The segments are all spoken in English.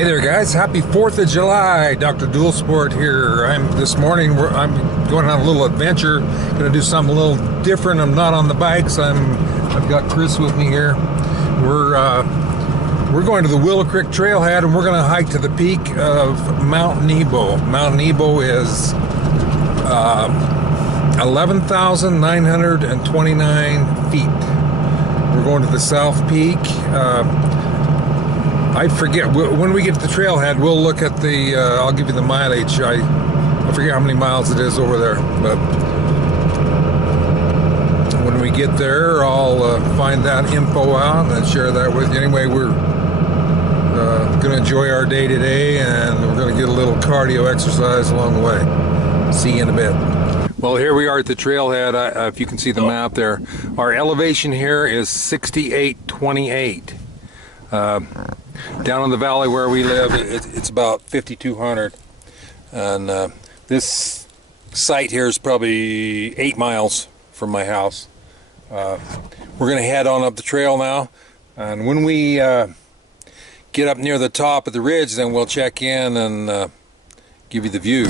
Hey there guys, happy 4th of July. Dr. Dual Sport here. This morning I'm going on a little adventure. Gonna do something a little different. I'm not on the bikes. I've got Chris with me here. We're going to the Willow Creek trailhead and we're gonna hike to the peak of Mount Nebo. Mount Nebo is 11,929 feet. We're going to the South Peak. I forget, when we get to the trailhead, we'll look at the, I'll give you the mileage. I forget how many miles it is over there, but when we get there, I'll find that info out and share that with you. Anyway, we're going to enjoy our day today, and we're going to get a little cardio exercise along the way. See you in a bit. Well, here we are at the trailhead. If you can see the map there, our elevation here is 6828. Down in the valley where we live, it's about 5,200, and this site here is probably 8 miles from my house. We're going to head on up the trail now, and when we get up near the top of the ridge, then we'll check in and give you the view.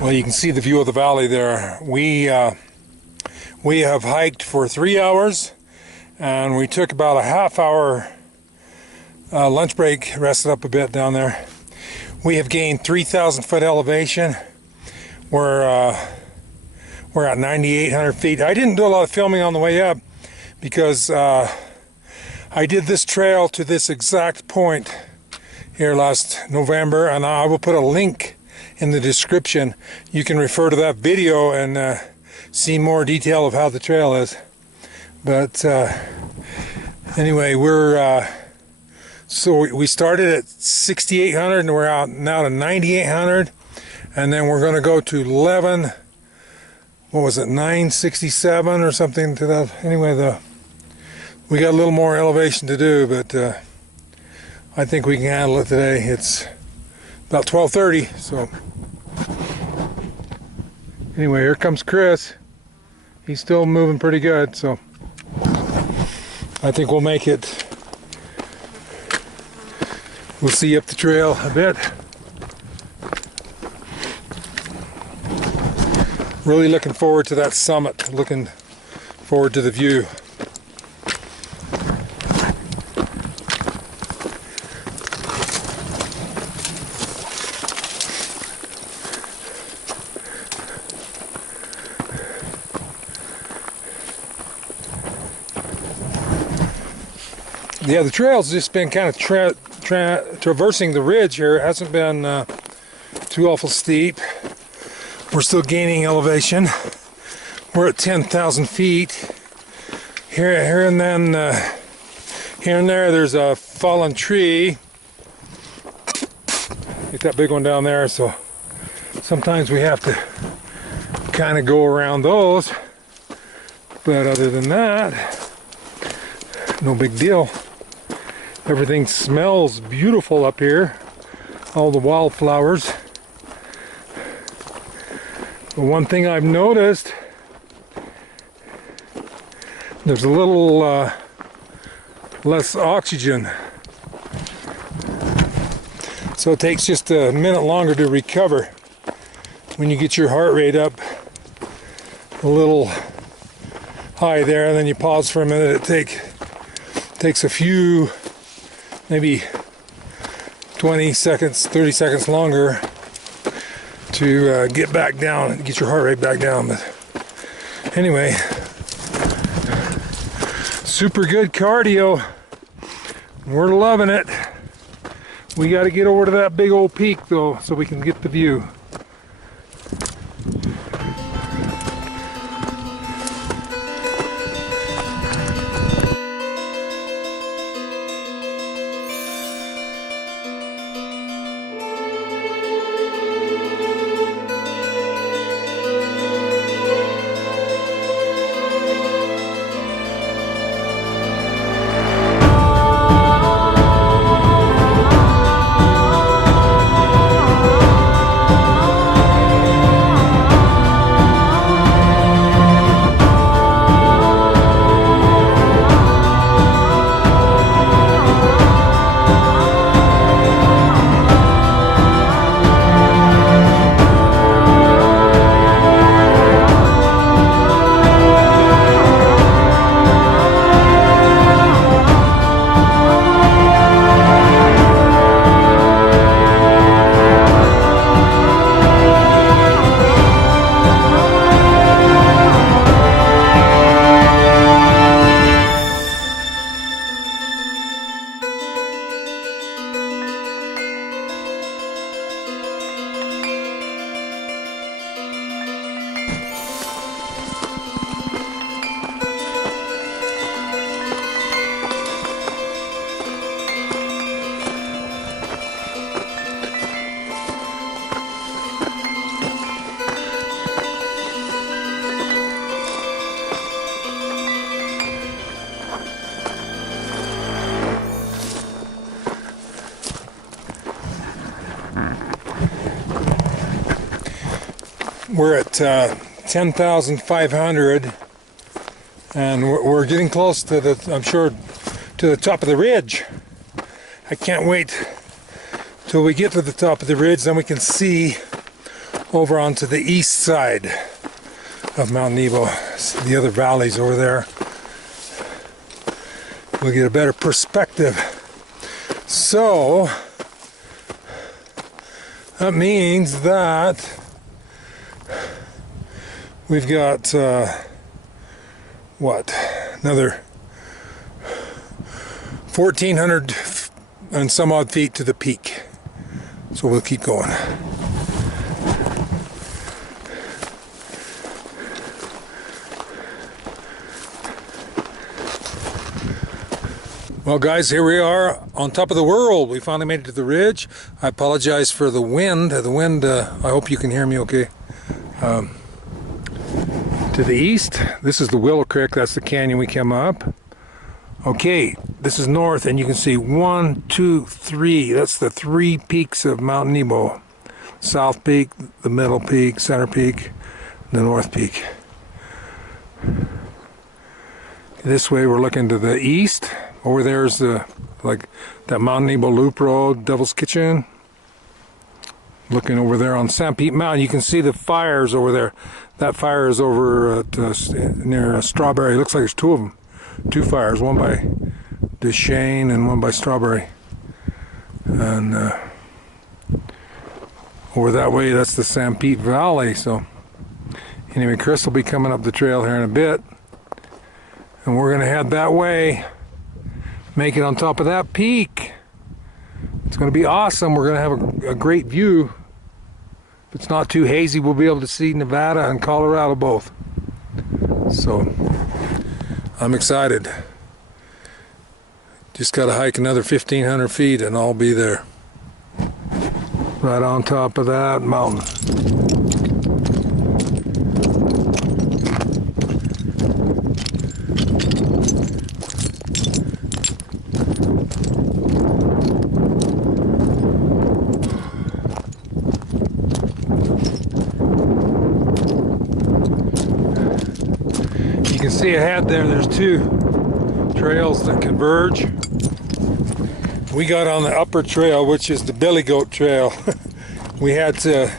Well, you can see the view of the valley there. We have hiked for 3 hours, and we took about a half-hour lunch break, rested up a bit down there. We have gained 3,000 foot elevation. We're at 9,800 feet. I didn't do a lot of filming on the way up because I did this trail to this exact point here last November, and I will put a link in the description. You can refer to that video and see more detail of how the trail is. But anyway, so we started at 6,800 and we're out now to 9,800, and then we're going to go to 967 or something to that. Anyway, we got a little more elevation to do, but I think we can handle it today. It's about 12:30, so anyway, here comes Chris. He's still moving pretty good, so I think we'll make it. We'll see you up the trail a bit. Really looking forward to that summit, looking forward to the view. Yeah, the trail's just been kind of traversing the ridge here. It hasn't been too awful steep. We're still gaining elevation. We're at 10,000 feet. Here and there, there's a fallen tree. Get that big one down there. So sometimes we have to kind of go around those. But other than that, no big deal. Everything smells beautiful up here. All the wildflowers. But one thing I've noticed, there's a little less oxygen. So it takes just a minute longer to recover. When you get your heart rate up a little high there, and then you pause for a minute, it takes a few, maybe 20 seconds, 30 seconds longer to get back down and get your heart rate back down. But anyway, super good cardio. We're loving it. We got to get over to that big old peak though, so we can get the view. We're at 10,500 and we're getting close to the, I'm sure, to the top of the ridge. I can't wait till we get to the top of the ridge, then we can see over onto the east side of Mount Nebo, the other valleys over there. We'll get a better perspective. So that means that we've got another 1,400 and some odd feet to the peak. So we'll keep going. Well guys, here we are on top of the world. We finally made it to the ridge. I apologize for the wind. I hope you can hear me okay. To the east, this is the Willow Creek. That's the canyon we came up. Okay, this is north, and you can see 1, 2, 3. That's the 3 peaks of Mount Nebo. South Peak, the middle peak, center peak, the north peak. This way we're looking to the east. Over there's the, like, that Mount Nebo Loop Road, Devil's Kitchen. Looking over there on St. Pete Mountain, you can see the fires over there. That fire is over at, near Strawberry. It looks like there's two of them. Two fires, one by Duchesne and one by Strawberry. And over that way, that's the St. Pete Valley. So anyway, Chris will be coming up the trail here in a bit. And we're going to head that way. Make it on top of that peak. It's going to be awesome. We're going to have a great view. If it's not too hazy, we'll be able to see Nevada and Colorado both. So I'm excited. Just got to hike another 1,500 feet and I'll be there. Right on top of that mountain. You can see ahead there's two trails that converge. We got on the upper trail, which is the Billy Goat Trail. We had to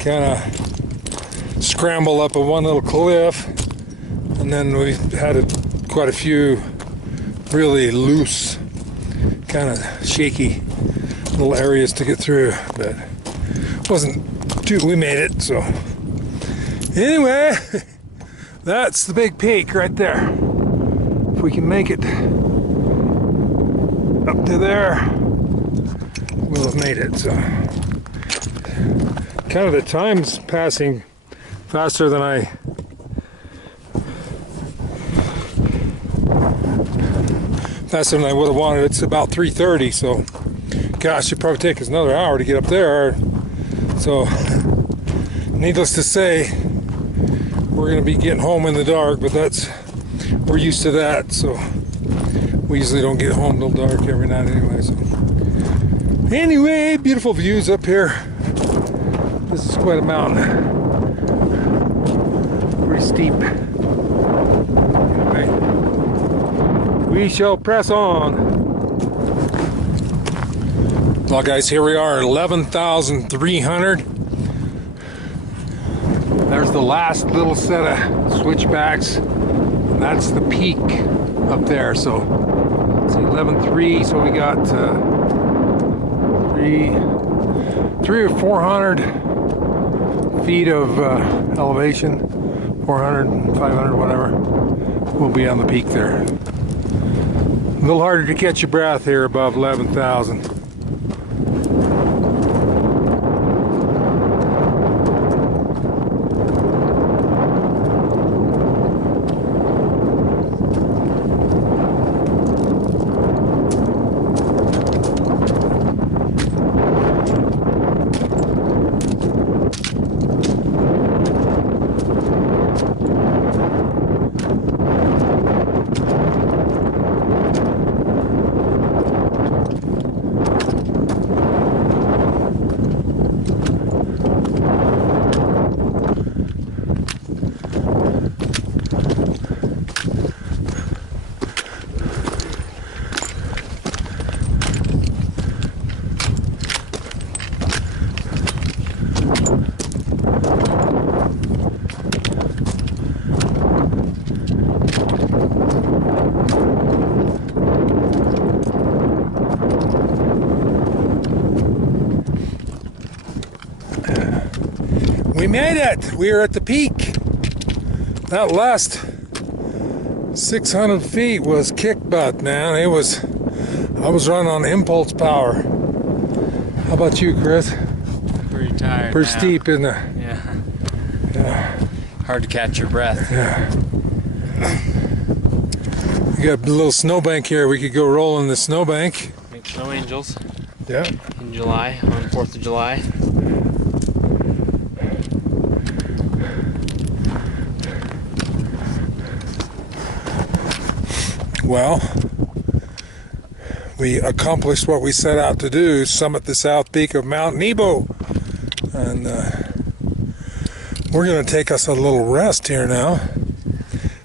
kind of scramble up a one little cliff, and then we had quite a few really loose, kind of shaky little areas to get through, but wasn't too, we made it. So anyway, that's the big peak right there. If we can make it up to there, we'll have made it. So kind of the time's passing faster than I would have wanted. It's about 3:30, so gosh, it'd probably take us another hour to get up there. So needless to say, we're going to be getting home in the dark, but we're used to that, so we usually don't get home till dark every night anyway. So anyway, beautiful views up here. This is quite a mountain. Pretty steep. Anyway, we shall press on. Well guys, here we are at 11,300. There's the last little set of switchbacks. And that's the peak up there. So it's 11,300. So we got 300 or 400 feet of elevation. 400, 500, whatever. We'll be on the peak there. A little harder to catch your breath here above 11,000. We made it! We are at the peak. That last 600 feet was kick butt, man. I was running on impulse power. How about you, Chris? Pretty tired. Pretty steep, isn't it? Yeah. Yeah. Hard to catch your breath. Yeah. We got a little snowbank here. We could go roll in the snowbank. Make snow angels. Yeah. In July, on 4th of July. Well, we accomplished what we set out to do, summit the south peak of Mount Nebo. And we're going to take us a little rest here now.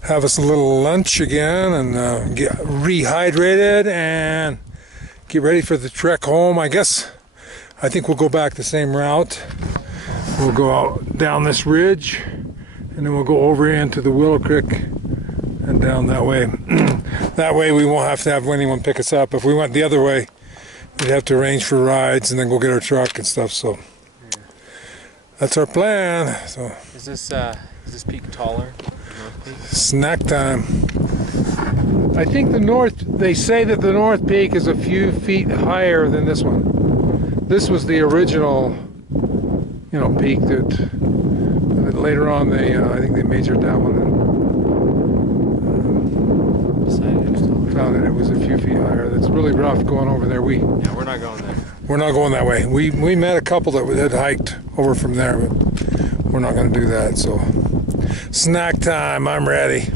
Have us a little lunch again and get rehydrated and get ready for the trek home. I guess I think we'll go back the same route. We'll go out down this ridge, and then we'll go over into the Willow Creek and down that way. That way we won't have to have anyone pick us up. If we went the other way, we'd have to arrange for rides and then go get our truck and stuff. So that's our plan. So Is this peak taller? North Peak? snack time. I think they say that the North Peak is a few feet higher than this one. This was the original, peak that later on I think they measured that one Decided it was taller. and found that it was a few feet higher. That's really rough going over there. Yeah, we're not going there. We're not going that way. We met a couple that had hiked over from there, but we're not going to do that. So snack time. I'm ready.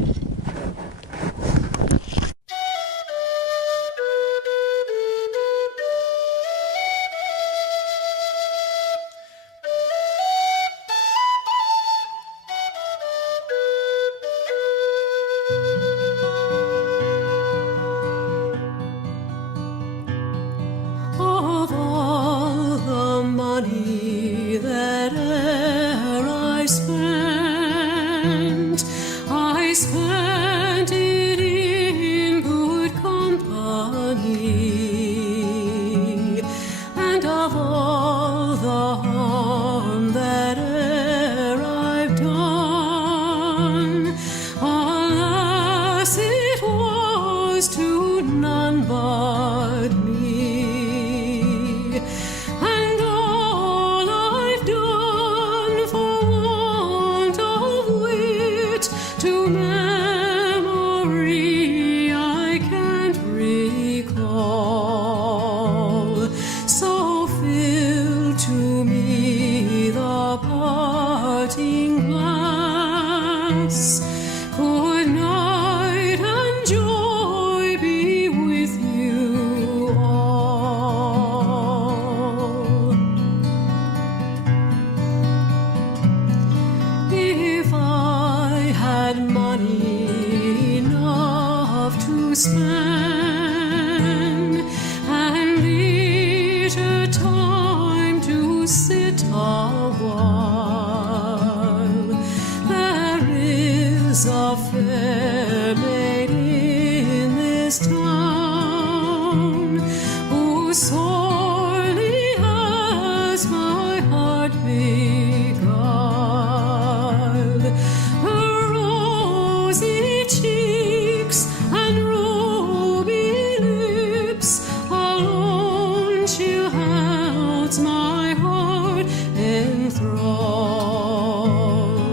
Of all the money that e'er I spent it in good company, and of all the harm that e'er I've done, alas, it was to none but me. And all I've done for want of wit to memory I can't recall. So fill to me the parting glass. Good night and joy be with you all. If I had money enough to spend and leisure time to sit a while, there is a fair maid in this town who sorely has my heart beguiled. Her rosy cheeks and ruby lips alone she holds my heart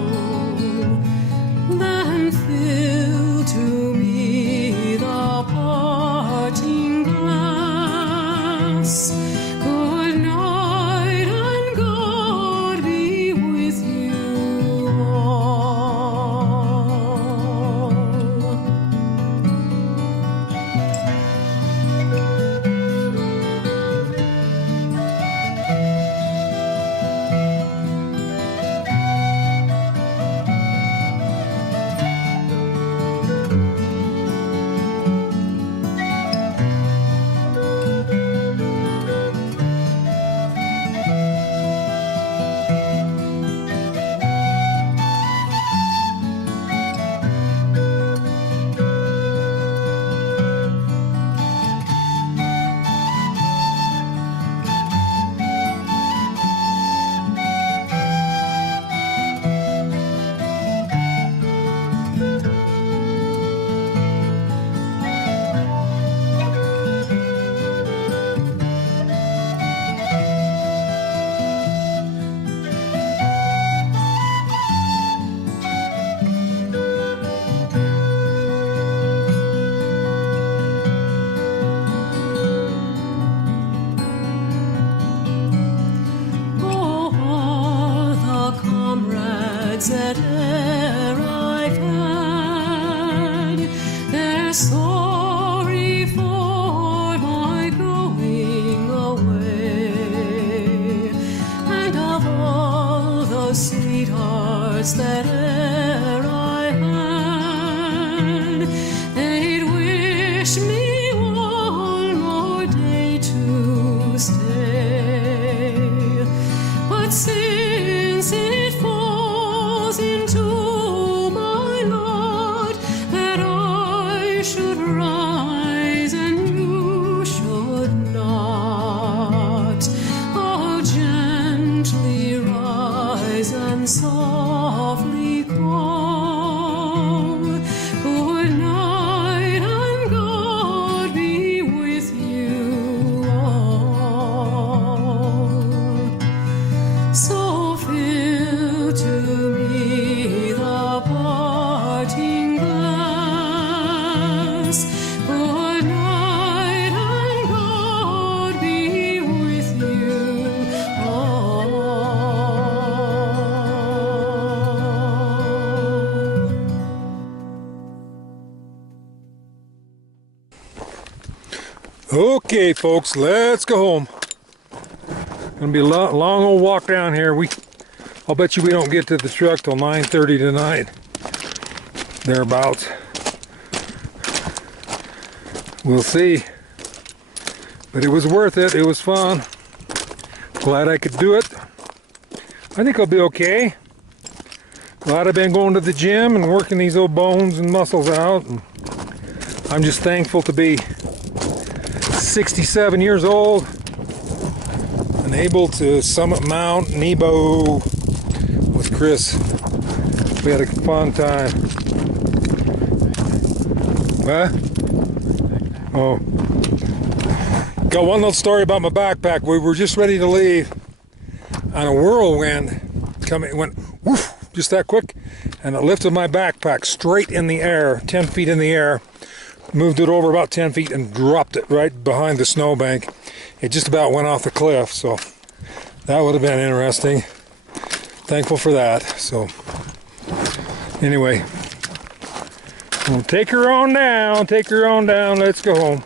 enthralled. Then fill to me the parting glass. Good night and God be with you all. Okay, folks, let's go home. Gonna be a long old walk down here. I'll bet you we don't get to the truck till 9:30 tonight. Thereabouts. We'll see. But it was worth it. It was fun. Glad I could do it. I think I'll be okay. Glad I've been going to the gym and working these old bones and muscles out. And I'm just thankful to be 67 years old and able to summit Mount Nebo with Chris. We had a fun time. Huh? Oh. Got one little story about my backpack. We were just ready to leave and a whirlwind went woof, just that quick, and it lifted my backpack straight in the air, 10 feet in the air, moved it over about 10 feet and dropped it right behind the snowbank. It just about went off the cliff, so that would have been interesting. Thankful for that. So anyway, we'll take her on down, let's go home.